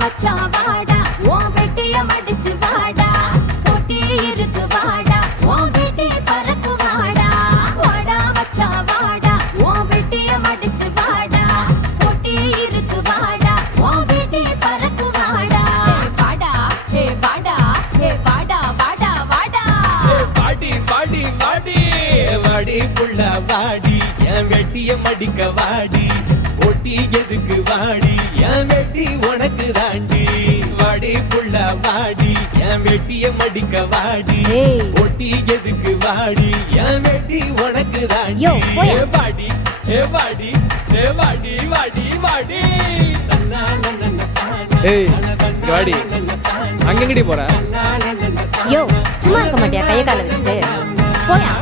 மச்சான் வாடா உன் வெட்டிய மடிச்சு வாடா போட்டி இருக்கு வாடா உன் வெட்டி பறக்கு வாடா வாடா மச்சான் வாடா உன் வெட்டிய மடிச்சு வாடா போட்டி இருக்கு வாடா உன் வெட்டி பறக்கு வாடா வாடா ஹே வாடா ஹே வாடா வாடா வாடா வாடி வாடி வாடி வாடி புள்ள வாடி என் வெட்டிய மடிக்க வாடி போட்டி எதுக்கு வாடி என் வெட்டி உனக்கு தாண்டி வாடி புள்ள வாடி என் வெட்டிய மடிக்க வாடி போட்டி எதுக்கு வாடி என் வெட்டி உனக்கு தாண்டி வாடி ஏ வாடி ஏ வாடி வாடி வாடி ஏய் வாடி அங்கங்கடி போற யோ சும்மா இருக்க மாட்டியா கைய கால வச்சுட்டு போயா